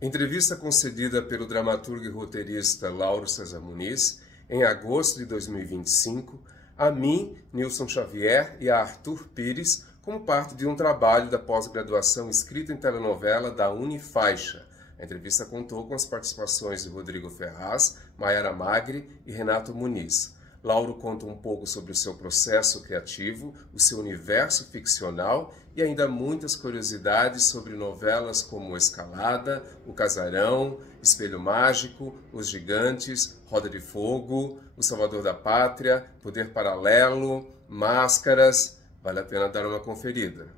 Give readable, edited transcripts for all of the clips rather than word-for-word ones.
Entrevista concedida pelo dramaturgo e roteirista Lauro César Muniz, em agosto de 2025, a mim, Nilson Xavier, e a Arthur Pires, como parte de um trabalho da pós-graduação escrita em telenovela da Unifaixa. A entrevista contou com as participações de Rodrigo Ferraz, Maiara Magri e Renato Muniz. Lauro conta um pouco sobre o seu processo criativo, o seu universo ficcional e ainda muitas curiosidades sobre novelas como Escalada, O Casarão, Espelho Mágico, Os Gigantes, Roda de Fogo, O Salvador da Pátria, Poder Paralelo, Máscaras. Vale a pena dar uma conferida.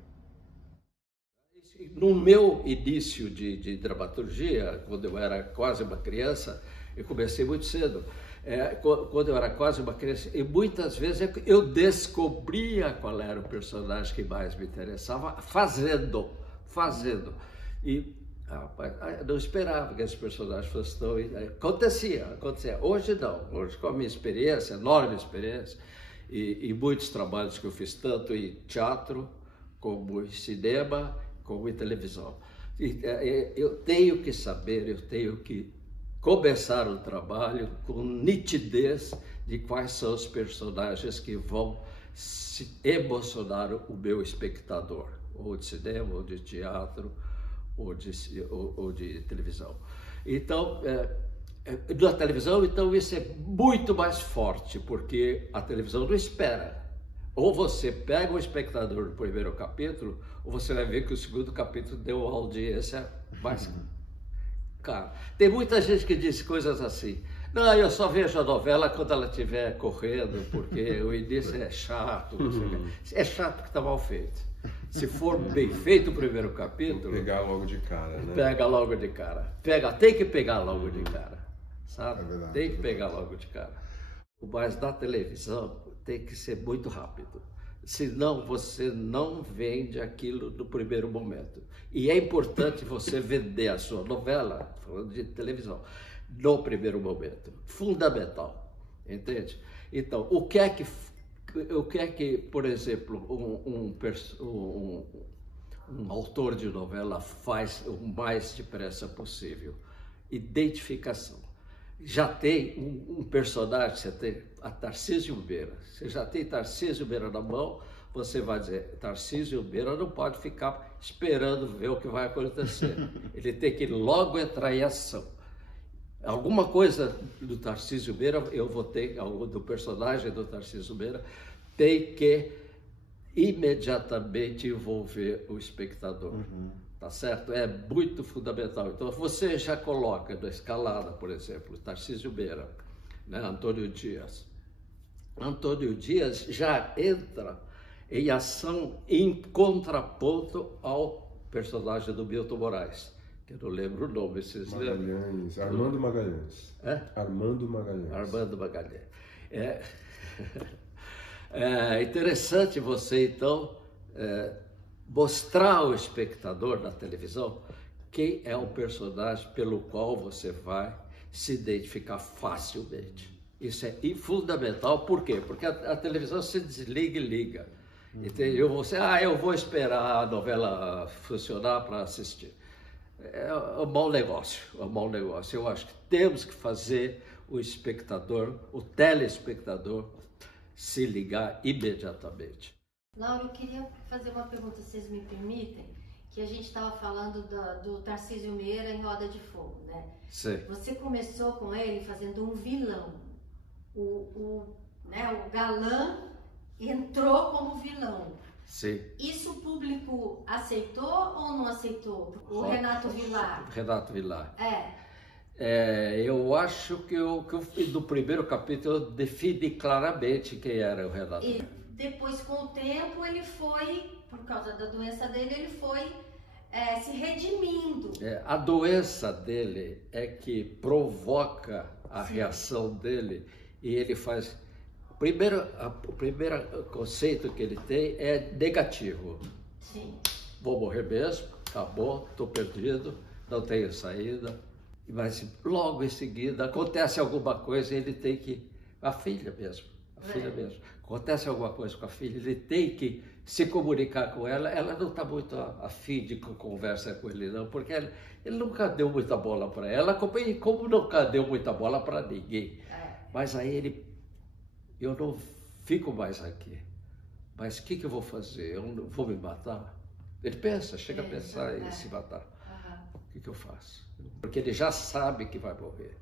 No meu início de dramaturgia, quando eu era quase uma criança, eu comecei muito cedo. Quando eu era quase uma criança, e muitas vezes eu descobria qual era o personagem que mais me interessava fazendo. E não esperava que esse personagem fosse tão... Acontecia. Hoje não. Hoje, com a minha experiência, enorme experiência, e muitos trabalhos que eu fiz, tanto em teatro, como em cinema, como em televisão. Eu tenho que saber, eu tenho que começar o trabalho com nitidez de quais são os personagens que vão se emocionar o meu espectador, ou de cinema, ou de teatro, ou de televisão. Então, na televisão, então, isso é muito mais forte, porque a televisão não espera. Ou você pega o espectador do primeiro capítulo, ou você vai ver que o segundo capítulo deu uma audiência mais... Cara, tem muita gente que diz coisas assim: não, eu só vejo a novela quando ela estiver correndo, porque o início é chato. É chato porque está mal feito. Se for bem feito o primeiro capítulo... Pegar logo de cara, né? Pega logo de cara. Tem que pegar logo de cara, sabe? É verdade, tem que pegar logo de cara. Mas na televisão tem que ser muito rápido. Senão você não vende aquilo no primeiro momento. E é importante você vender a sua novela, falando de televisão, no primeiro momento. Fundamental, entende? Então, o que é que por exemplo, um autor de novela faz o mais depressa possível? Identificação. Já tem um personagem, você tem a Tarcísio Meira. Você já tem Tarcísio Meira na mão, você vai dizer, Tarcísio Meira não pode ficar esperando ver o que vai acontecer. Ele tem que logo entrar em ação. Alguma coisa do Tarcísio Meira, eu vou ter, do personagem do Tarcísio Meira, tem que imediatamente envolver o espectador. Tá certo? É muito fundamental. Então, você já coloca na Escalada, por exemplo, Tarcísio Meira, né? Antônio Dias. Antônio Dias já entra em ação em contraponto ao personagem do Milton Moraes, que eu não lembro o nome, vocês lembram? Armando Magalhães. Armando Magalhães. Armando Magalhães. É interessante você, então, mostrar ao espectador na televisão quem é o personagem pelo qual você vai se identificar facilmente. Isso é fundamental. Por quê? Porque a televisão se desliga e liga. Entendeu? Você, eu vou esperar a novela funcionar para assistir. É um mau negócio, Eu acho que temos que fazer o espectador, o telespectador, se ligar imediatamente. Laura, eu queria fazer uma pergunta, se vocês me permitem, que a gente estava falando do Tarcísio Meira em Roda de Fogo, né? Sim. Você começou com ele fazendo um vilão. O galã entrou como vilão. Sim. Isso o público aceitou ou não aceitou? O Renato Vilar. Renato Vilar. Eu acho que do primeiro capítulo eu defini claramente quem era o Renato Vilar. Depois, com o tempo, ele foi, por causa da doença dele, ele foi se redimindo. A doença dele é que provoca a reação dele, e ele faz... O primeiro conceito que ele tem é negativo. Sim. Vou morrer mesmo, acabou, estou perdido, não tenho saída. Mas logo em seguida acontece alguma coisa e ele tem que... A filha mesmo. acontece alguma coisa com a filha, ele tem que se comunicar com ela, ela não está muito afim de conversa com ele não, porque ele nunca deu muita bola para ela, como nunca deu muita bola para ninguém. Mas aí eu não fico mais aqui, mas o que eu vou fazer? Eu não vou me matar? Ele chega a pensar em se matar. O que eu faço? Porque ele já sabe que vai morrer,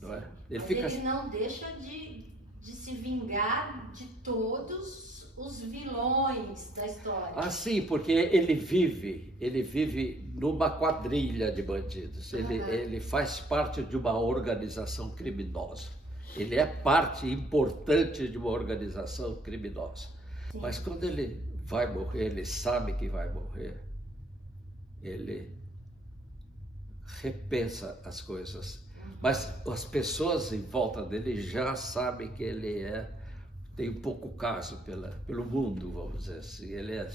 não é? Ele não deixa de se vingar de todos os vilões da história. Ah, sim, porque ele vive numa quadrilha de bandidos. Ele faz parte de uma organização criminosa. Ele é parte importante de uma organização criminosa. Sim. Mas quando ele vai morrer, ele sabe que vai morrer, ele repensa as coisas. Mas as pessoas em volta dele já sabem que ele tem um pouco caso pelo mundo, vamos dizer assim. Ele é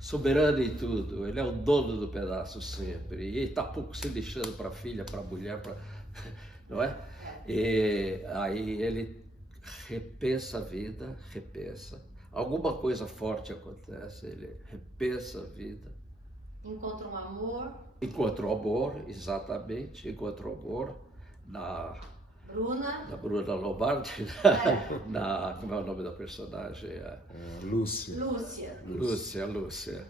soberano em tudo, ele é o dono do pedaço sempre. E ele está pouco se lixando para a filha, para a mulher, não é? E aí ele repensa a vida, repensa. Alguma coisa forte acontece, ele repensa a vida. Encontra um amor. Encontra o amor, exatamente, encontra o amor na Bruna Lombardi, como é o nome da personagem? Lúcia. Lúcia.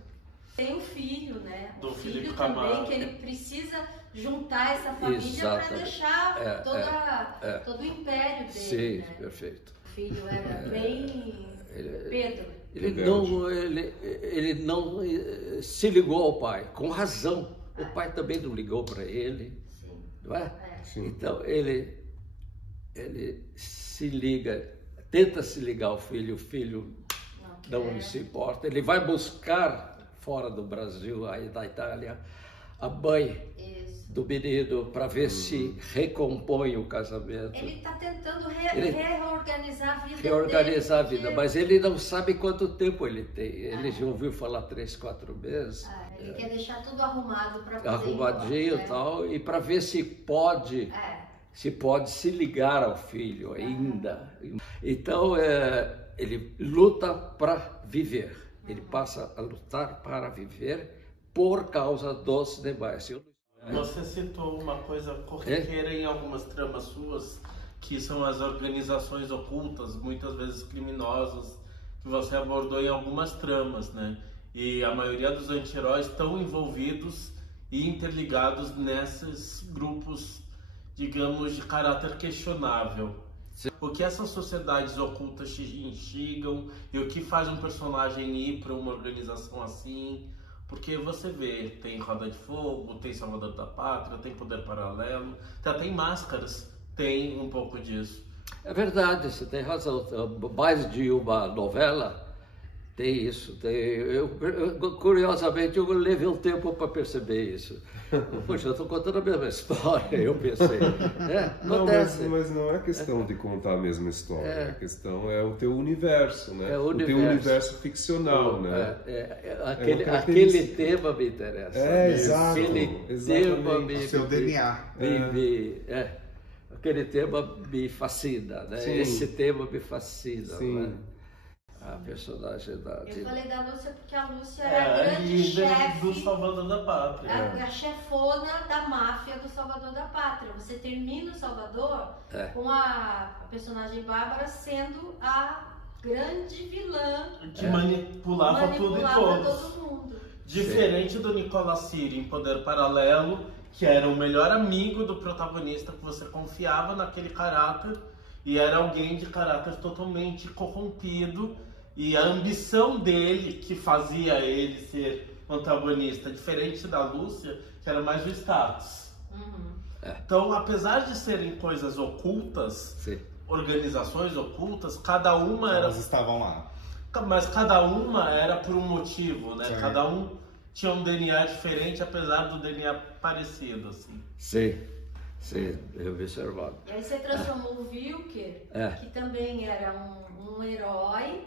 Tem um filho, né? Do um filho Felipe também, Camargo. que ele precisa juntar essa família para deixar todo o império dele. Sim, né? Perfeito. O filho era bem Pedro. Ele não se ligou ao pai, com razão. O pai também não ligou para ele, Sim. não é? Sim. Então ele se liga, tenta se ligar ao filho, o filho não se importa. Ele vai buscar fora do Brasil, aí da Itália, a mãe do menino para ver se recompõe o casamento. Ele está tentando reorganizar a vida Reorganizar dele, a vida, mas ele não sabe quanto tempo ele tem. Ele já ouviu falar 3, 4 meses. Ele quer deixar tudo arrumado para poder arrumadinho e tal, e para ver se pode se ligar ao filho ainda. Então ele luta para viver. Ele passa a lutar para viver por causa dos demais. Você citou uma coisa corriqueira em algumas tramas suas, que são as organizações ocultas, muitas vezes criminosas, que você abordou em algumas tramas, né? E a maioria dos anti-heróis estão envolvidos e interligados nesses grupos, digamos, de caráter questionável. Sim. O que essas sociedades ocultas te instigam e o que faz um personagem ir para uma organização assim? Porque você vê, tem Roda de Fogo, tem Salvador da Pátria, tem Poder Paralelo, tem Máscaras, tem um pouco disso. É verdade, você tem razão. Mais de uma novela tem isso. Curiosamente, eu levei um tempo para perceber isso. Poxa, eu estou contando a mesma história, eu pensei. Mas não é questão de contar a mesma história, a questão é o teu universo, né? O teu universo ficcional, né? Aquele tema me interessa. Exato. Tema o seu DNA. Aquele tema me fascina, né? Sim. Esse tema me fascina, Sim. né? A personagem da... Eu falei da Lúcia porque a Lúcia era a grande chefe do Salvador da Pátria. A chefona da máfia do Salvador da Pátria. Você termina o Salvador com a personagem Bárbara sendo a grande vilã que manipulava tudo e todos. todo mundo. Diferente do Nicolas Ciri em Poder Paralelo, que era o melhor amigo do protagonista, que você confiava naquele caráter, e era alguém de caráter totalmente corrompido, e a ambição dele que fazia ele ser antagonista, diferente da Lúcia, que era mais o status. Então, apesar de serem coisas ocultas, organizações ocultas, cada uma era... Elas estavam lá. Mas cada uma era por um motivo, né? Sim. Cada um tinha um DNA diferente, apesar do DNA parecido, assim. Sim, eu observado. E aí você transformou o Wilker, que também era um herói,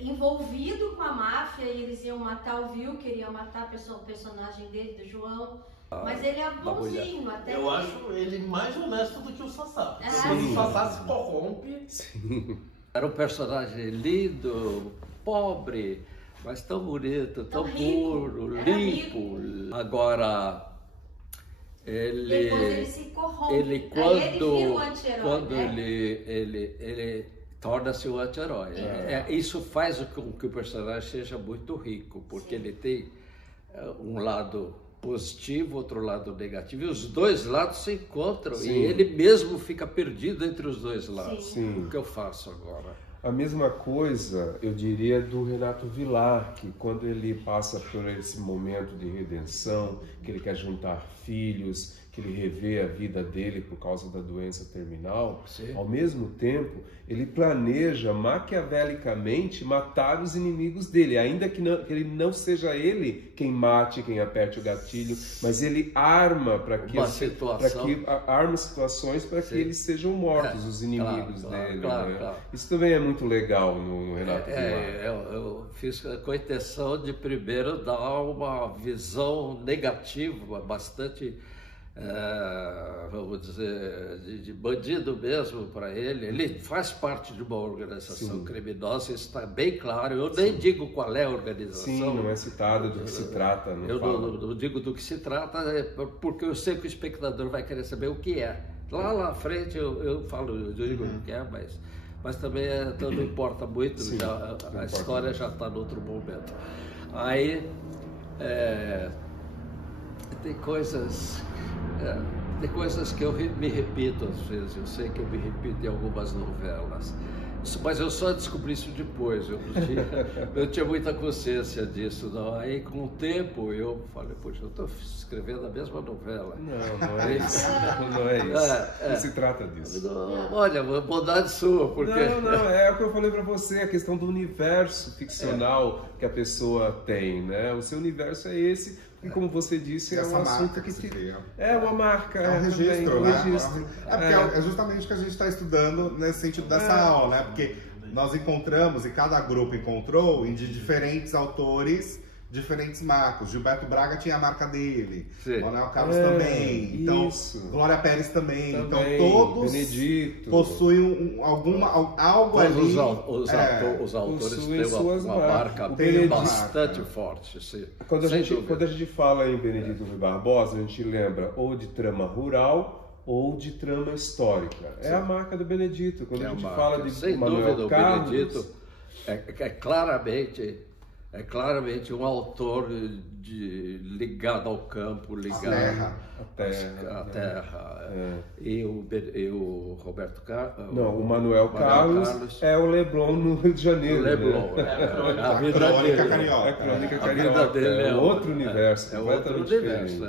envolvido com a máfia, e eles iam matar o Wilker, iam matar o personagem dele, do João. Mas ele é bonzinho, até eu acho ele mais honesto do que o Sassá. O Sassá se corrompe. Sim. Era um personagem lindo, pobre, mas tão bonito, tão puro, limpo. Agora, ele se corrompe. Quando ele torna-se um anti-herói. Isso faz com que o personagem seja muito rico, porque ele tem um lado positivo, outro lado negativo, e os dois lados se encontram, e ele mesmo fica perdido entre os dois lados. O que eu faço agora? A mesma coisa, eu diria, do Renato Vilar, que quando ele passa por esse momento de redenção, que ele quer juntar filhos, que ele revê a vida dele por causa da doença terminal, ao mesmo tempo, ele planeja maquiavelicamente matar os inimigos dele, ainda que ele não seja ele quem mate, quem aperte o gatilho, mas ele arma arma situações para que eles sejam mortos, os inimigos dele. Isso também é muito legal no Renato Vilar. Eu fiz com a intenção de primeiro dar uma visão negativa, bastante... vamos dizer, de bandido mesmo para ele. Ele faz parte de uma organização criminosa, isso está bem claro. Eu nem digo qual é a organização. Sim, não é citado do que se trata. Eu não digo do que se trata, porque eu sei que o espectador vai querer saber o que é. Lá na frente eu digo o que é, mas também então não importa muito, a história já está em outro momento. Aí tem coisas que eu me repito às vezes. Eu sei que eu me repito em algumas novelas, mas eu só descobri isso depois. Eu não tinha muita consciência disso, não. Aí com o tempo eu falei, poxa, eu estou escrevendo a mesma novela. Não é isso. Não é isso. Não se trata disso. Olha, bondade sua, porque... Não, é o que eu falei para você, a questão do universo ficcional que a pessoa tem, né? O seu universo é esse. E como você disse, é um assunto que é uma marca. É um registro, né? Porque é justamente o que a gente está estudando nesse sentido dessa aula, né? Porque nós encontramos, e cada grupo encontrou, de diferentes autores, diferentes marcos. Gilberto Braga tinha a marca dele, Manuel Carlos também, então Glória Pérez também. Então todos Benedito possuem algo ali. Os autores têm uma marca bastante forte. Quando a gente fala em Benedito Rui Barbosa, a gente lembra ou de trama rural ou de trama histórica. É a marca do Benedito. Quando a gente fala de Manuel Carlos, o Benedito é claramente um autor ligado ao campo, ligado à terra. E o Roberto Carlos... Não, o Manuel Carlos é o Leblon no Rio de Janeiro. O Leblon, a crônica carioca. A crônica carioca é outro universo, completamente diferente.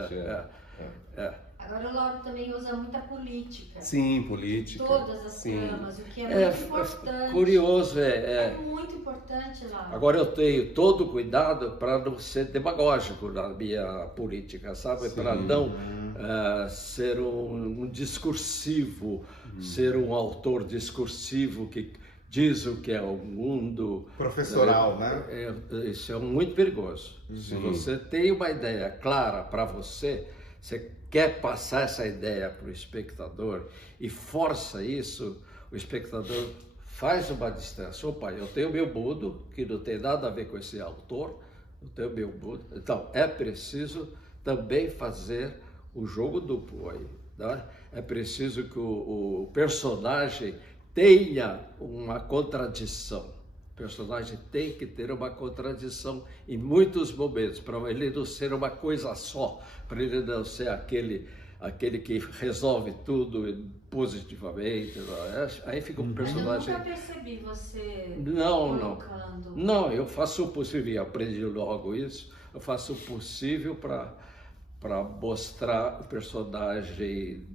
Agora o Lauro também usa muita política. Sim, política. Todas as tramas, o que é muito importante. Curioso, é muito importante, Lauro. Agora eu tenho todo o cuidado para não ser demagógico na minha política, sabe? Para não ser um discursivo, ser um autor discursivo que diz o que é o mundo. Professoral, né? Isso é muito perigoso. Se você tem uma ideia clara para você quer passar essa ideia para o espectador e força isso, o espectador faz uma distância. Opa, eu tenho meu mundo, que não tem nada a ver com esse autor, eu tenho meu mundo. Então, é preciso também fazer o jogo duplo aí, né? É preciso que o personagem tenha uma contradição. O personagem tem que ter uma contradição em muitos momentos, para ele não ser uma coisa só, para ele não ser aquele que resolve tudo positivamente. Aí fica um personagem... Eu nunca percebi você colocando... Não, eu faço o possível, e aprendi logo isso, eu faço o possível para mostrar o personagem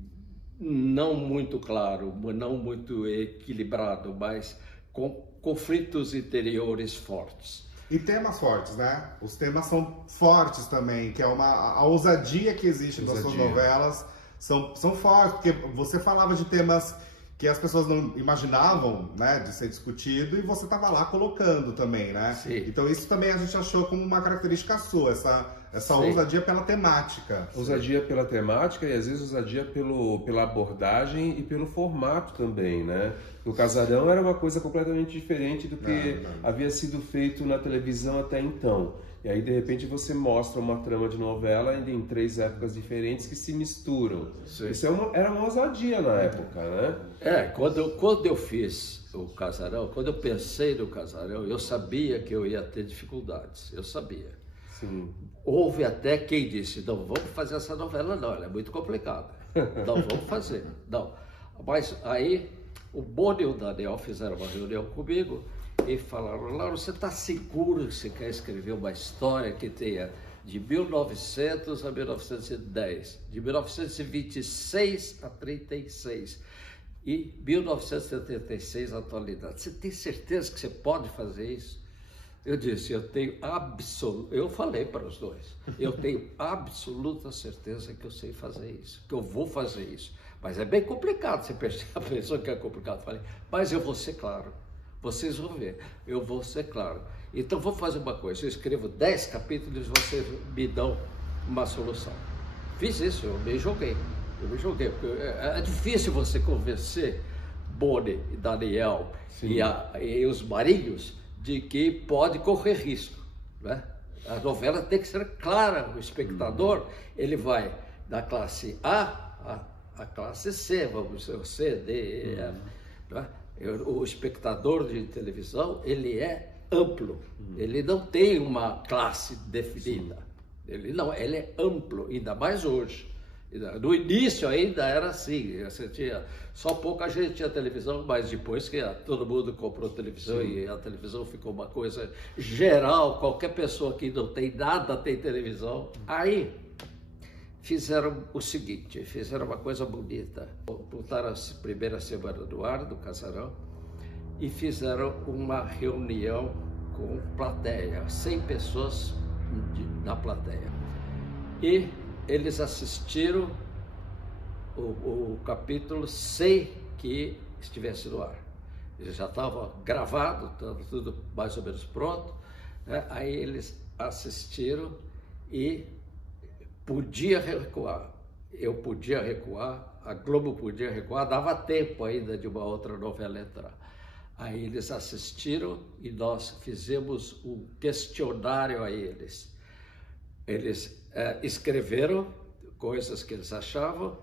não muito claro, não muito equilibrado, mas com conflitos interiores fortes. E temas fortes, né? Os temas são fortes também, que é a ousadia que existe nas suas novelas são fortes, porque você falava de temas que as pessoas não imaginavam, né, de ser discutido, e você estava lá colocando também, né? Sim. Então isso também a gente achou como uma característica sua, essa ousadia pela temática. Ousadia pela temática e às vezes ousadia pela abordagem e pelo formato também, né? No Casarão era uma coisa completamente diferente do que havia sido feito na televisão até então. E aí, de repente, você mostra uma trama de novela em 3 épocas diferentes que se misturam. Sim. Isso era uma ousadia na época, né? Quando eu fiz o Casarão, quando eu pensei no Casarão, eu sabia que eu ia ter dificuldades. Eu sabia. Sim. Houve até quem disse, não vamos fazer essa novela não, ela é muito complicada. Não vamos fazer. Não. Mas aí, o Boni e o Daniel fizeram uma reunião comigo, e falaram, Lauro, você está seguro que você quer escrever uma história que tenha de 1900 a 1910, de 1926 a 36 e 1976 à atualidade? Você tem certeza que você pode fazer isso? Eu disse, eu falei para os dois, eu tenho absoluta certeza que eu sei fazer isso, que eu vou fazer isso. Mas é bem complicado, você pensou que é complicado. Eu falei, mas eu vou ser claro. Vocês vão ver, eu vou ser claro. Então, vou fazer uma coisa, eu escrevo 10 capítulos e vocês me dão uma solução. Fiz isso, eu me joguei, porque é difícil você convencer Boni e Daniel e os marinhos de que pode correr risco, né? A novela tem que ser clara, o espectador, ele vai da classe A à classe C, vamos dizer, C, D, E, F, né? O espectador de televisão, ele é amplo, ele não tem uma classe definida, ele é amplo, ainda mais hoje. No início ainda era assim, só pouca gente tinha televisão, mas depois que todo mundo comprou televisão e a televisão ficou uma coisa geral, qualquer pessoa que não tem nada tem televisão. Aí fizeram o seguinte, fizeram uma coisa bonita, botaram a primeira semana do ar do Casarão e fizeram uma reunião com plateia, 100 pessoas na plateia. E eles assistiram o capítulo sem que estivesse no ar. Ele já estava gravado, estava tudo mais ou menos pronto, né? Aí eles assistiram e podia recuar, eu podia recuar, a Globo podia recuar, dava tempo ainda de uma outra novela entrar. Aí eles assistiram e nós fizemos um questionário a eles. Eles escreveram coisas que eles achavam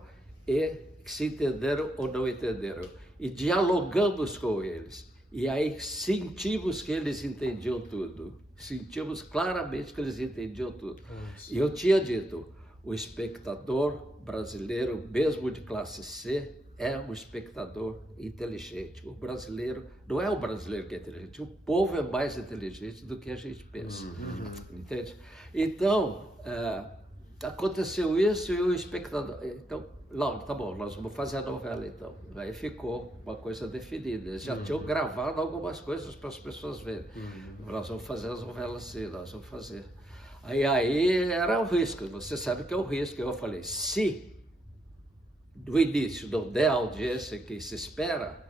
e se entenderam ou não entenderam. E dialogamos com eles. E aí sentimos que eles entendiam tudo. Sentimos claramente que eles entendiam tudo. E eu tinha dito, o espectador brasileiro, mesmo de classe C, é um espectador inteligente. O brasileiro, não é o brasileiro que é inteligente, o povo é mais inteligente do que a gente pensa. Entende? Então, aconteceu isso e o espectador... Então, Lauro, tá bom, nós vamos fazer a novela então. Aí ficou uma coisa definida. Eles já tinham gravado algumas coisas para as pessoas verem. Nós vamos fazer as novelas assim, nós vamos fazer. Aí era o risco, você sabe que é o risco. Eu falei, se do início não der a audiência que se espera,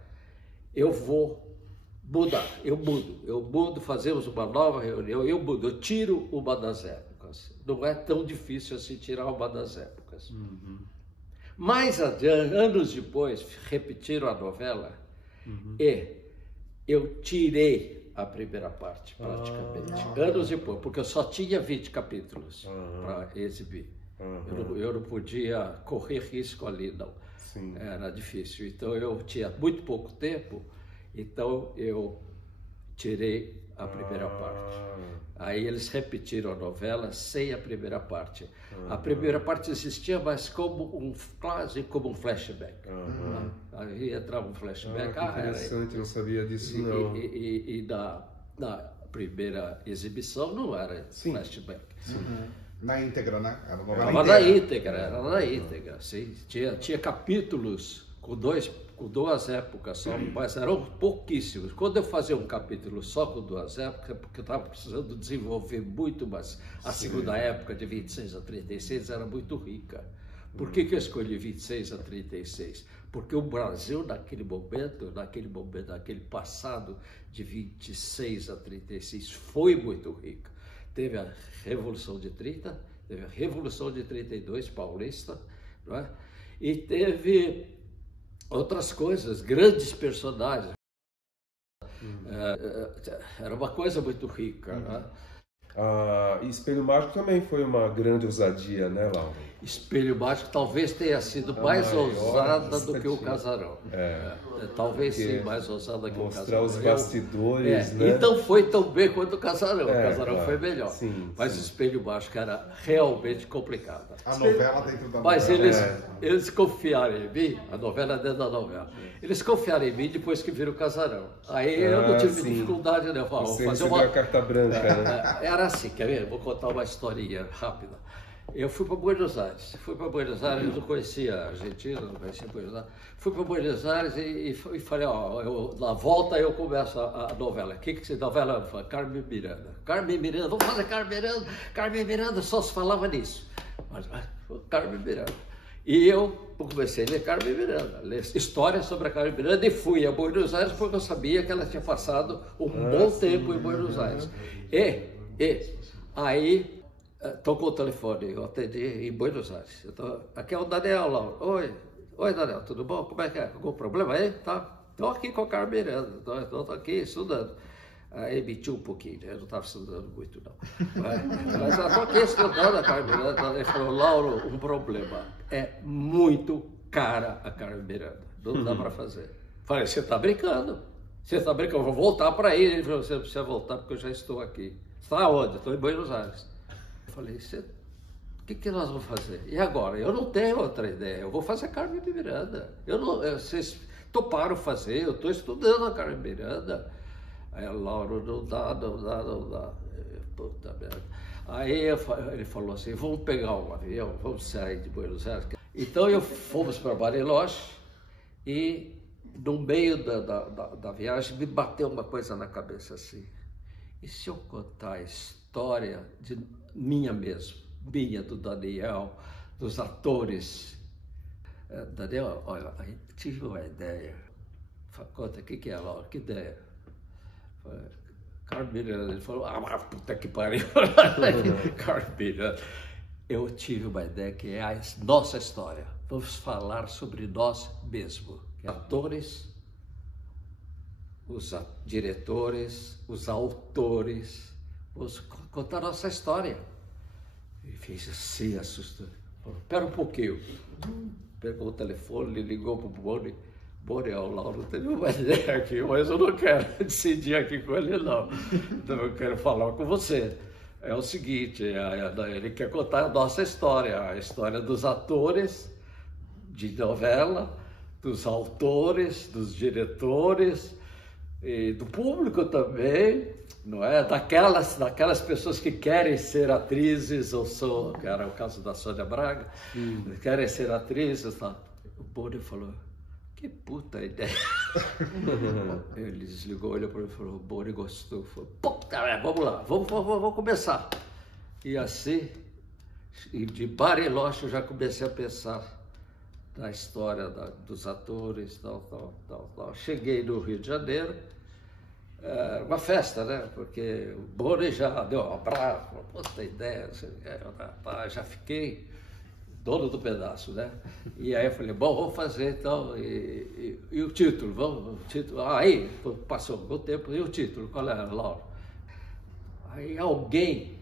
eu vou mudar, eu mudo, fazemos uma nova reunião, eu tiro uma das épocas. Não é tão difícil assim tirar uma das épocas. Mais adiante, anos depois, repetiram a novela e eu tirei a primeira parte, praticamente. Anos depois, porque eu só tinha 20 capítulos para exibir. Eu não podia correr risco ali, não. Era difícil. Então, eu tinha muito pouco tempo, então eu tirei a primeira parte. Aí eles repetiram a novela sem a primeira parte. A primeira parte existia, mas quase como um flashback. Aí entrava um flashback. Interessante, eu não sabia disso, não. E na primeira exibição não era flashback. Na íntegra, né? Era na íntegra, sim. Tinha capítulos com duas épocas só, mas eram pouquíssimos. Quando eu fazia um capítulo só com 2 épocas, porque eu estava precisando desenvolver muito, mas a segunda época, de 26 a 36, era muito rica. Por que eu escolhi 26 a 36? Porque o Brasil, naquele passado de 26 a 36, foi muito rico. Teve a Revolução de 30, teve a Revolução de 32, paulista, não é? E teve outras coisas, grandes personagens. Era uma coisa muito rica, né? E Espelho Mágico também foi uma grande ousadia, né, Lauro? Espelho Mágico talvez tenha sido mais ousada do que o Casarão. Talvez sim, mais ousada que o Casarão. Mostrar os bastidores, né? Então foi tão bem quanto o Casarão. O Casarão claro. foi melhor. Sim, mas o Espelho Mágico era realmente complicada. A novela dentro da novela. Mas eles confiaram em mim, a novela dentro da novela. Eles confiaram em mim depois que viram o Casarão. Aí eu não tive dificuldade, né? Você recebeu a carta branca, né? Era assim, quer ver? Vou contar uma historinha rápida. Eu fui para Buenos Aires. Eu não conhecia a Argentina, não conhecia Buenos Aires. Fui para Buenos Aires e falei, na volta eu começo a novela. O que novela? Carmen Miranda. Carmen Miranda, vamos fazer Carmen Miranda. Carmen Miranda, só se falava nisso. Mas, Carmen Miranda. E eu comecei a ler Carmen Miranda, ler histórias sobre a Carmen Miranda e fui a Buenos Aires porque eu sabia que ela tinha passado um bom tempo em Buenos Aires. Aí tocou o telefone, eu atendi em Buenos Aires. Aqui é o Daniel, Lauro. Oi, Daniel, tudo bom? Como é que é? Algum problema aí? Tá? Estou aqui com a Carmen Miranda, estou aqui estudando. Aí mentiu um pouquinho, eu não estava estudando muito não. Mas eu estou aqui estudando a Carmen Miranda. Ele falou, Lauro, um problema. É muito cara a Carmen Miranda, não dá para fazer. Falei, você está brincando? Eu vou voltar para aí. Ele falou, você não precisa voltar porque eu já estou aqui. Está onde? Estou em Buenos Aires. Eu falei, o que nós vamos fazer? E agora? Eu não tenho outra ideia, eu vou fazer a Carmen Miranda. Vocês toparam fazer, eu estou estudando a Carmen Miranda. Aí a Laura, não dá. Puta merda. Aí ele falou assim, vamos pegar um avião, vamos sair de Buenos Aires. Então fomos para Bariloche e no meio da viagem me bateu uma coisa na cabeça assim. E se eu contar a história minha mesmo, do Daniel, dos atores? Daniel, olha, aí tive uma ideia. Conta, o que é, Laura? Que ideia? Carmen Miranda. Ele falou, puta que pariu. Carmen Miranda. Eu tive uma ideia que é a nossa história. Vamos falar sobre nós mesmos. Atores, os diretores, os autores. Vamos contar a nossa história. Ele fez assim, assustado. Falou, espera um pouquinho. Pegou o telefone, ligou para o Boni. Boni, o Lauro teve uma ideia aqui, mas eu não quero decidir aqui com ele, não. Então eu quero falar com você. É o seguinte, ele quer contar a nossa história, a história dos atores de novela, dos autores, dos diretores, e do público também, não é? Daquelas pessoas que querem ser atrizes, que era o caso da Sônia Braga, querem ser atrizes. Tá? O Boni falou, que puta ideia. Ele desligou, olhou para mim e falou, o Boni gostou. Falou, puta, vamos lá, vamos começar. E assim, de Bariloche eu já comecei a pensar na história dos atores, tal. Cheguei no Rio de Janeiro, uma festa, né? Porque o Boni já deu um abraço, puta ideia, já fiquei dono do pedaço, né? E aí eu falei, bom, vamos fazer então, e o título, o título, aí passou o tempo, e o título, qual era, Laura? Aí alguém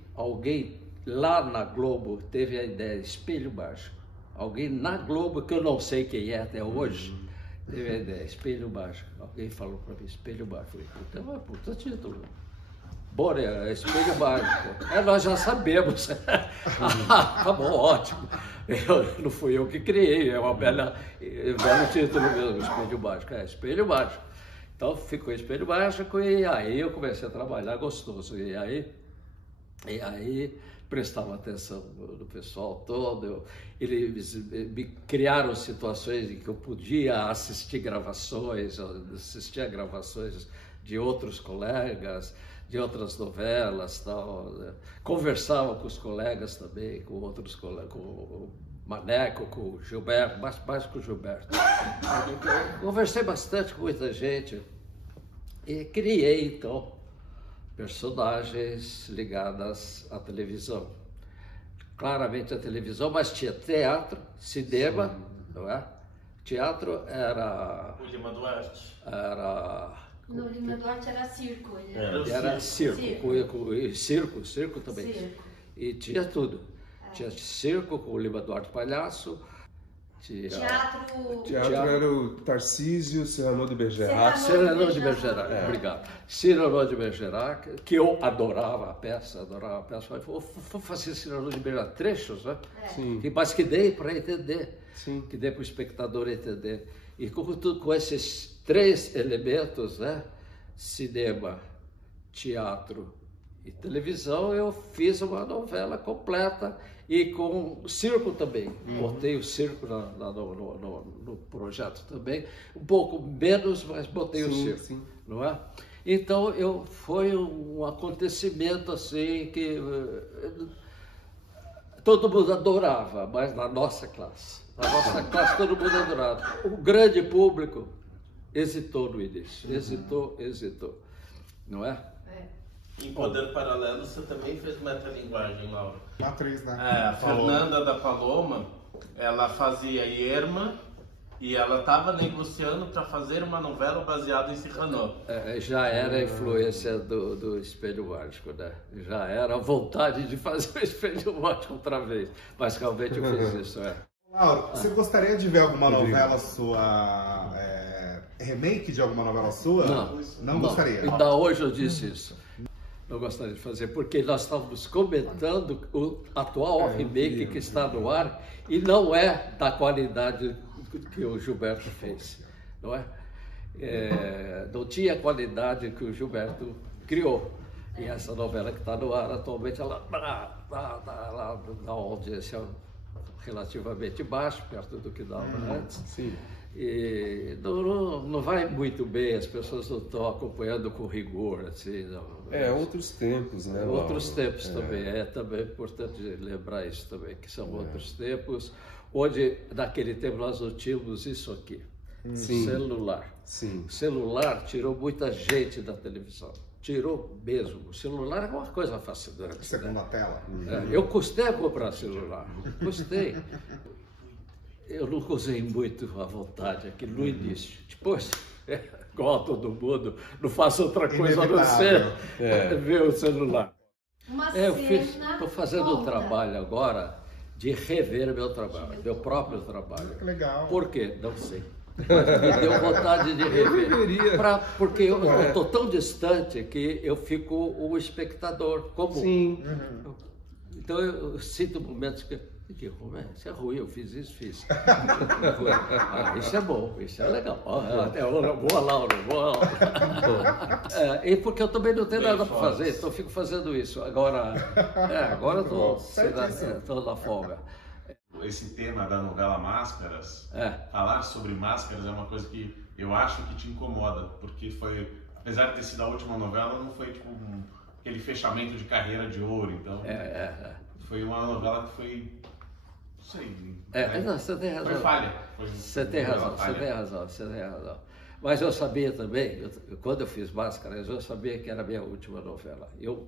lá na Globo teve a ideia, Espelho Mágico. Alguém na Globo, que eu não sei quem é até hoje, teve a ideia, Espelho Mágico. Alguém falou para mim, Espelho Mágico. Eu falei, puta título. Boni, Espelho Mágico. Nós já sabemos. Tá bom, ótimo. Não fui eu que criei, é um belo título mesmo, Espelho Mágico. Espelho Mágico. Então ficou Espelho Mágico e aí eu comecei a trabalhar gostoso. E aí prestava atenção no pessoal todo. Eles me criaram situações em que eu podia assistir a gravações de outros colegas, de outras novelas, tal. Conversava com os colegas também, com outros colegas, com Maneco, com o Gilberto, mais com o Gilberto. Conversei bastante com muita gente e criei, então, personagens ligadas à televisão. Claramente a televisão, mas tinha teatro, cinema, não é? Teatro era... O Lima Duarte. No Lima Duarte era circo. Era circo. Circo também. Circo. E tinha tudo. Tinha circo com o Lima Duarte Palhaço. Teatro era o Tarcísio Cyrano de Bergerac. Obrigado. Cyrano de Bergerac, que eu adorava a peça. Mas vou fazer Cyrano de Bergerac, trechos, né? Sim. Mas que dei para entender. Sim. Que dê para o espectador entender. E com esses 3 elementos, né? Cinema, teatro e televisão, eu fiz uma novela completa e com circo também. Botei o circo no projeto também, um pouco menos, mas botei o circo, sim. Não é? Então foi um acontecimento assim que todo mundo adorava, mas na nossa classe todo mundo adorava. O grande público hesitou no início, hesitou, não é? Em Poder Paralelo você também fez metalinguagem, Laura. Matriz, né? A Fernanda da Paloma, ela fazia Irma e ela estava negociando para fazer uma novela baseada em Cyrano. Já era a influência do Espelho Mágico, né? Já era a vontade de fazer o Espelho Mágico outra vez, mas realmente eu fiz isso, Laura, você gostaria de ver alguma novela sua, remake de alguma novela sua? Não gostaria? Ainda hoje eu disse isso. Não gostaria de fazer, porque nós estávamos comentando o atual remake que está no ar e não é da qualidade que o Gilberto fez, não é? Não tinha a qualidade que o Gilberto criou. E essa novela que está no ar atualmente, ela dá uma audiência relativamente baixa, perto do que dava antes. Sim. E não vai muito bem, as pessoas não estão acompanhando com rigor, assim. Outros tempos, né? Outros tempos também, também é importante lembrar isso também, que são outros tempos, onde naquele tempo nós não tínhamos isso aqui, celular. Sim. O celular tirou muita gente da televisão, tirou mesmo. O celular é uma coisa fascinante. Segunda tela. Eu custei a comprar celular, custei. Eu não usei muito à vontade aqui no início. Depois, igual a todo mundo, não faço outra coisa a não ser ver o celular. Estou fazendo um trabalho agora de rever meu trabalho, meu próprio trabalho. Legal. Por quê? Não sei. Mas me deu vontade de rever. Porque eu estou tão distante que eu fico um espectador comum. Sim. Então eu sinto momentos que isso é ruim, eu fiz isso, fiz. Isso é bom, isso é legal. Boa, Laura, boa. E porque eu também não tenho nada para fazer, então eu fico fazendo isso. Agora estou na folga. Esse tema da novela Máscaras, falar sobre máscaras é uma coisa que eu acho que te incomoda, porque foi, apesar de ter sido a última novela, não foi tipo aquele fechamento de carreira de ouro, então foi uma novela que foi, não sei, não, você tem razão. Foi falha. Você tem razão. Mas eu sabia também, quando eu fiz Máscaras, eu sabia que era a minha última novela. Eu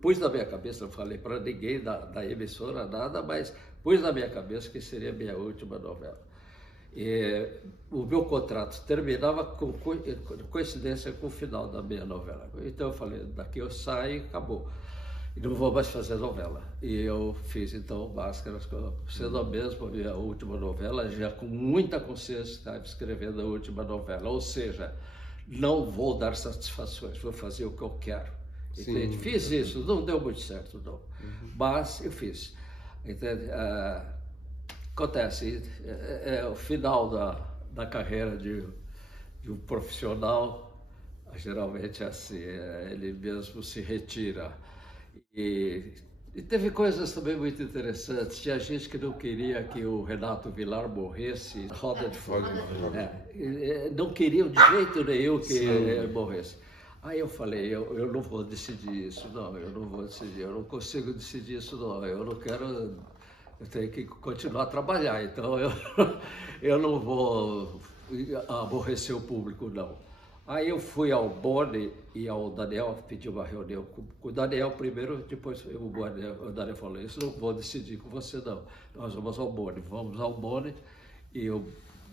pus na minha cabeça, não falei para ninguém da emissora nada, mas pus na minha cabeça que seria a minha última novela. E o meu contrato terminava com coincidência com o final da minha novela. Então eu falei, daqui eu saio e acabou. E não vou mais fazer novela. E eu fiz então Máscaras, sendo a mesma minha última novela, já com muita consciência estava escrevendo a última novela. Ou seja, não vou dar satisfações, vou fazer o que eu quero. Entende? Fiz isso, não deu muito certo, não. Mas eu fiz. Entende? Acontece, o final da carreira de um profissional, geralmente é assim, ele mesmo se retira. E teve coisas também muito interessantes. Tinha gente que não queria que o Renato Vilar morresse, roda de fogo. Não queriam de jeito nenhum que ele morresse. Aí eu falei, eu não vou decidir isso, não, eu não vou decidir, eu não consigo decidir isso, não, eu não quero eu tenho que continuar a trabalhar, então eu não vou aborrecer o público, não. Aí eu fui ao Boni e ao Daniel, pedi uma reunião com o Daniel primeiro, depois o Daniel falou, isso não vou decidir com você, não. Nós vamos ao Boni. Vamos ao Boni, e o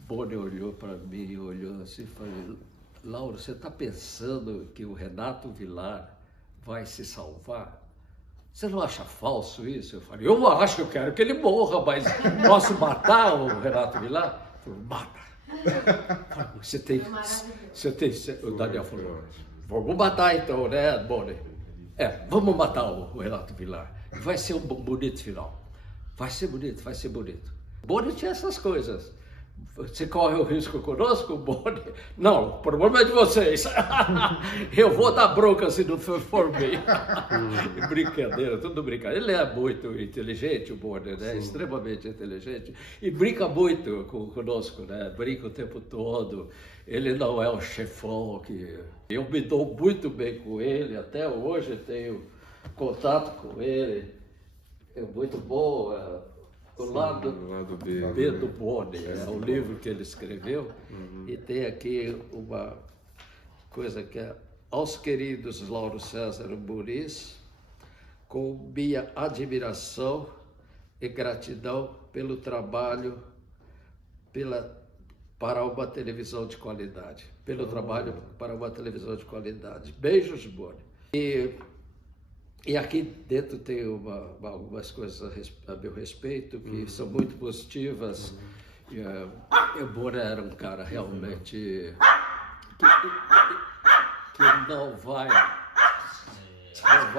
Boni olhou para mim, olhou assim e falou, Lauro, você está pensando que o Renato Vilar vai se salvar? Você não acha falso isso? Eu falei, eu acho, eu quero que ele morra, mas posso matar o Renato Vilar? Ele falou, mata. Você tem... O Daniel falou, vamos matar então, né, Boni? Vamos matar o Renato Vilar. Vai ser um bonito final. Vai ser bonito, vai ser bonito. Boni tinha essas coisas. Você corre o risco conosco, Boni? Não, o problema é de vocês. Eu vou dar bronca se não for bem. Brincadeira, tudo brincadeira. Ele é muito inteligente, o Boni, né? Extremamente inteligente. E brinca muito conosco, né? Brinca o tempo todo. Ele não é um chefão que... Eu me dou muito bem com ele, até hoje tenho contato com ele. É muito bom. O lado B do Boni, é o livro que ele escreveu, e tem aqui uma coisa que é: aos queridos Lauro César Muniz, com minha admiração e gratidão pelo trabalho para uma televisão de qualidade, para uma televisão de qualidade. Beijos, Boni. E aqui dentro tem algumas coisas a meu respeito que são muito positivas. O Boni era um cara realmente que não vai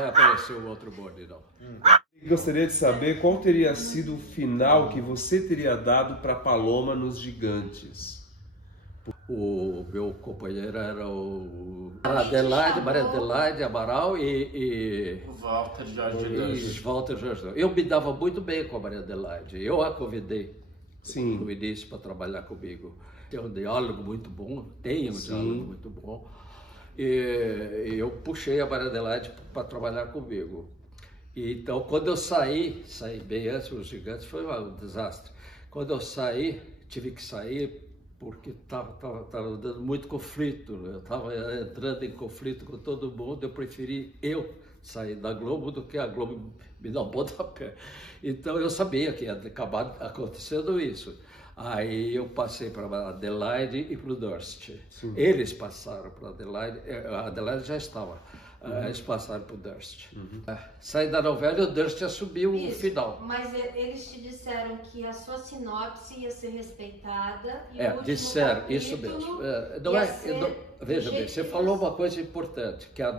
aparecer um outro Boni, não. Gostaria de saber qual teria sido o final que você teria dado para Paloma nos Gigantes. O meu companheiro era Maria Adelaide Amaral e Walter Jorge. Eu me dava muito bem com a Maria Adelaide. Eu a convidei no início para trabalhar comigo. Tem um diálogo muito bom, diálogo muito bom. E eu puxei a Maria Adelaide para trabalhar comigo. Então, quando eu saí bem antes dos Gigantes, foi um desastre. Quando eu saí, tive que sair porque estava dando muito conflito, eu estava entrando em conflito com todo mundo, eu preferi sair da Globo do que a Globo me dar um pontapé. Então eu sabia que ia acabar acontecendo isso. Aí eu passei para a Adelaide e para o Durst. Eles passaram para a Adelaide já estava. Eles passaram para o Durst. Saí da novela e o Durst assumiu o final. Mas eles te disseram que a sua sinopse ia ser respeitada e o disseram, isso mesmo. Veja bem, você falou uma coisa importante, que a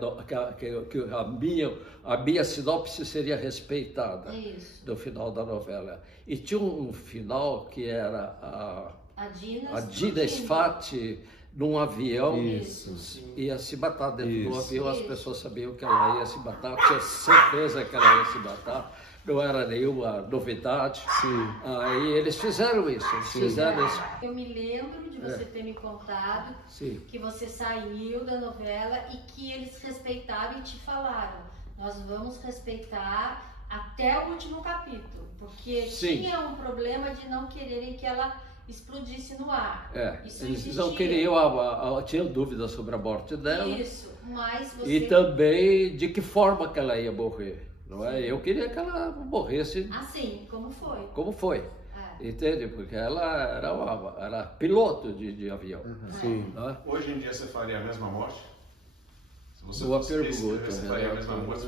minha sinopse seria respeitada no final da novela. E tinha um final que era a Dina Sfati num avião, ia se matar dentro do avião, as pessoas sabiam que ela ia se matar, tinha certeza que ela ia se matar, não era nenhuma novidade. Aí eles fizeram isso, Eu me lembro de você ter me contado que você saiu da novela e que eles respeitaram e te falaram, nós vamos respeitar até o último capítulo, porque tinha um problema de não quererem que ela explodisse no ar. Eles não queriam, tinham dúvidas sobre a morte dela. Mas você... E também de que forma que ela ia morrer, não é? Eu queria que ela morresse... Assim, como foi. Como foi, entende? Porque ela era piloto de avião. Hoje em dia você faria a mesma morte? Boa pergunta,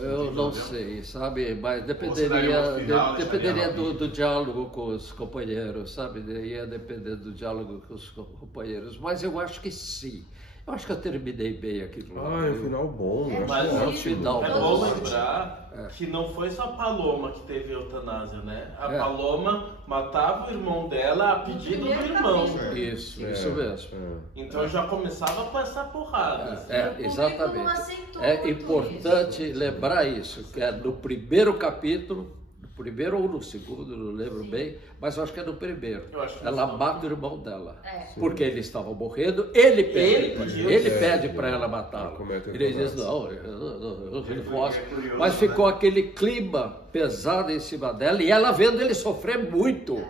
eu não sei, sabe, mas dependeria do diálogo com os companheiros, sabe, ia depender do diálogo com os companheiros, mas eu acho que sim. Eu acho que eu terminei bem aquilo lá. É um final bom. Mas é bom lembrar que não foi só a Paloma que teve eutanásia, né? A Paloma matava o irmão dela a pedido do irmão. Isso mesmo. Então já começava com essa porrada. Exatamente. É importante lembrar isso, que no primeiro capítulo primeiro ou no segundo, não lembro bem, mas eu acho que é no primeiro. Ela mata o irmão dela, porque ele estava morrendo, ele pede para ela matá-lo. Ele diz, não, eu não posso. Mas ficou aquele clima pesado em cima dela, e ela vendo ele sofrer muito.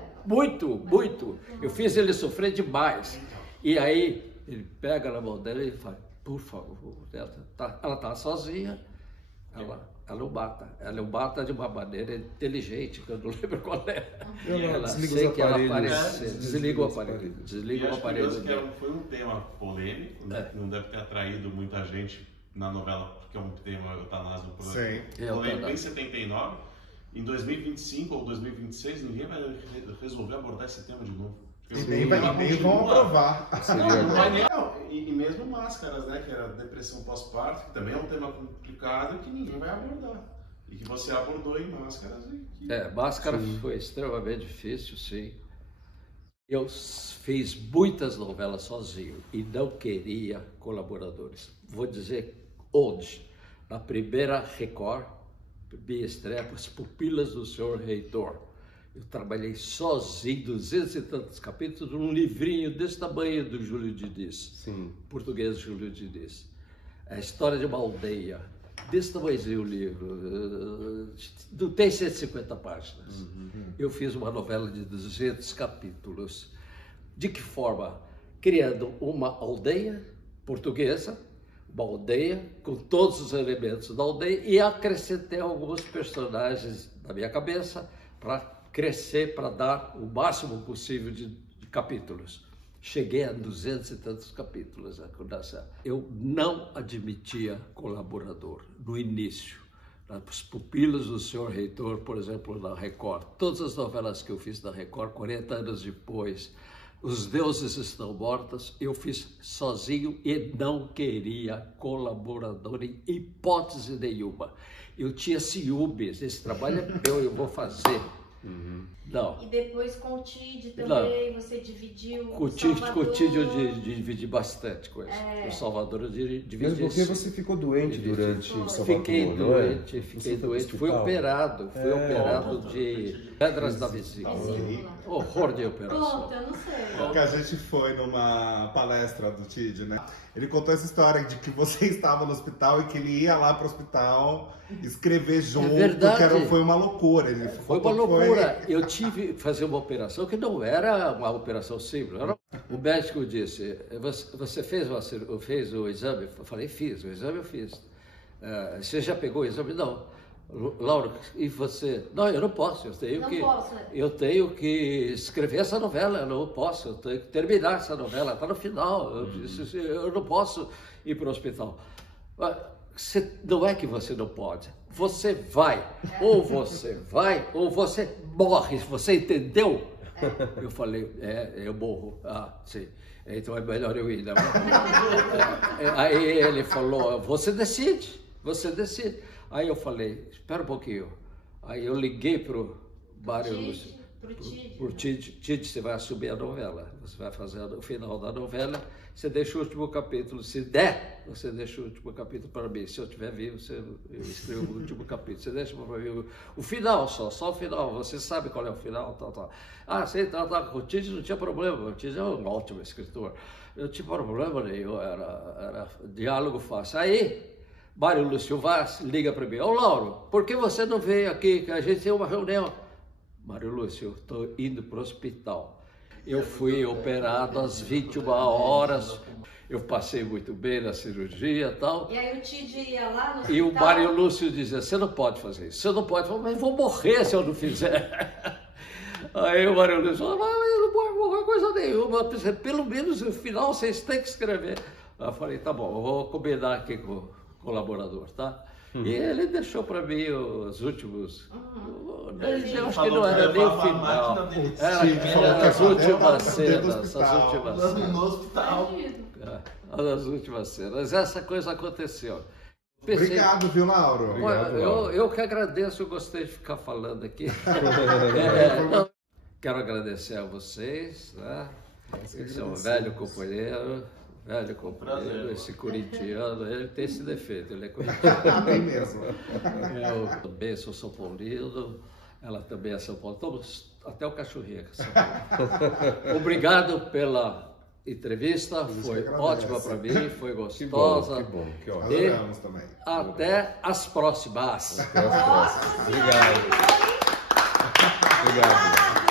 Eu fiz ele sofrer demais. E aí, ele pega na mão dela e fala, por favor, ela está sozinha, ela o mata. Ela o mata de uma maneira inteligente, que eu não lembro qual é. Ela sei que ela desliga o aparelho. Desliga o aparelho. Foi um tema polêmico, né? Não deve ter atraído muita gente na novela, porque é um tema eutanásia polêmico em 79. Em 2025 ou 2026, ninguém vai resolver abordar esse tema de novo. E nem vão aprovar. E mesmo Máscaras, né, que era depressão pós-parto, que também é um tema complicado que ninguém vai abordar. E que você abordou em Máscaras. Máscaras foi extremamente difícil, sim. Eu fiz muitas novelas sozinho e não queria colaboradores. Vou dizer onde. Na primeira Record, minha estreia, As Pupilas do Senhor Reitor. Eu trabalhei sozinho, 200 e tantos capítulos, num livrinho desse tamanho do Júlio Diniz, português Júlio Diniz. É a história de uma aldeia, desse tamanhozinho o livro, não tem 150 páginas. Eu fiz uma novela de 200 capítulos. De que forma? Criando uma aldeia portuguesa, uma aldeia com todos os elementos da aldeia, e acrescentei alguns personagens na minha cabeça para crescer, para dar o máximo possível de capítulos. Cheguei a 200 e tantos capítulos. Eu não admitia colaborador no início. As Pupilas do Senhor Reitor, por exemplo, na Record. Todas as novelas que eu fiz na Record, 40 anos depois, Os Deuses Estão Mortos, eu fiz sozinho e não queria colaborador em hipótese nenhuma. Eu tinha ciúmes, esse trabalho é meu, eu vou fazer. Não. E depois com o TID também, você dividiu com o TID eu dividi bastante coisa. O Salvador eu dividi. Mas porque você ficou doente durante o Salvador, fiquei doente, fui operado de pedras da vesícula. Horror de operação. Conta, eu não sei. Porque a gente foi numa palestra do TID, né? Ele contou essa história de que você estava no hospital e que ele ia lá para o hospital escrever junto, foi uma loucura. Foi uma loucura. Eu tive que fazer uma operação que não era uma operação simples. O médico disse, você fez o exame? Eu falei, fiz, o exame eu fiz. Você já pegou o exame? Não. Laura, e você? Não, eu não posso, eu tenho que escrever essa novela, eu não posso, eu tenho que terminar essa novela, está no final, eu não posso ir para o hospital. Não é que você não pode, você vai, ou você morre, você entendeu? Eu falei, eu morro, sim. Então é melhor eu ir, né? Aí ele falou, você decide. Aí eu falei, espera um pouquinho. Aí eu liguei pro Mário Lúcio. Pro Tite, você vai assumir a novela. Você vai fazer o final da novela, você deixa o último capítulo. Se der, você deixa o último capítulo para mim. Se eu estiver vivo, eu escrevo o último capítulo. Você deixa para mim o final só o final. Você sabe qual é o final, tal. Sei, com o Tite não tinha problema. O Tite é um ótimo escritor. Eu não tinha problema nenhum, era diálogo fácil. Aí Mário Lúcio Vaz liga para mim, Lauro, por que você não veio aqui, que a gente tem uma reunião? Mário Lúcio, eu estou indo para o hospital. Eu fui operado às 21 horas, eu passei muito bem na cirurgia e tal. E aí o Tid ia lá no hospital? E o Mário Lúcio dizia, você não pode fazer isso, você não pode, mas eu vou morrer se eu não fizer. Aí o Mário Lúcio falou, mas eu não vou morrer coisa nenhuma, pelo menos no final vocês têm que escrever. Eu falei, tá bom, eu vou combinar aqui com colaborador, tá? E ele deixou para mim os últimos. Eu acho que não era nem o final. Era as últimas cenas. No hospital. As últimas cenas. Essa coisa aconteceu. Obrigado, viu, Lauro? Eu que agradeço, eu gostei de ficar falando aqui. Quero agradecer a vocês, né? Esse é um velho companheiro. Esse corintiano, ele tem esse defeito, ele é corintiano. Tem mesmo. Eu também sou São Paulino, Ela também é São Paulo. Todos, até o cachorrinho é São Paulo. Obrigado pela entrevista, foi ótima para mim, foi gostosa. Que bom, que ótimo. E adoramos também. Até as próximas. Até as próximas. Obrigado. Obrigado.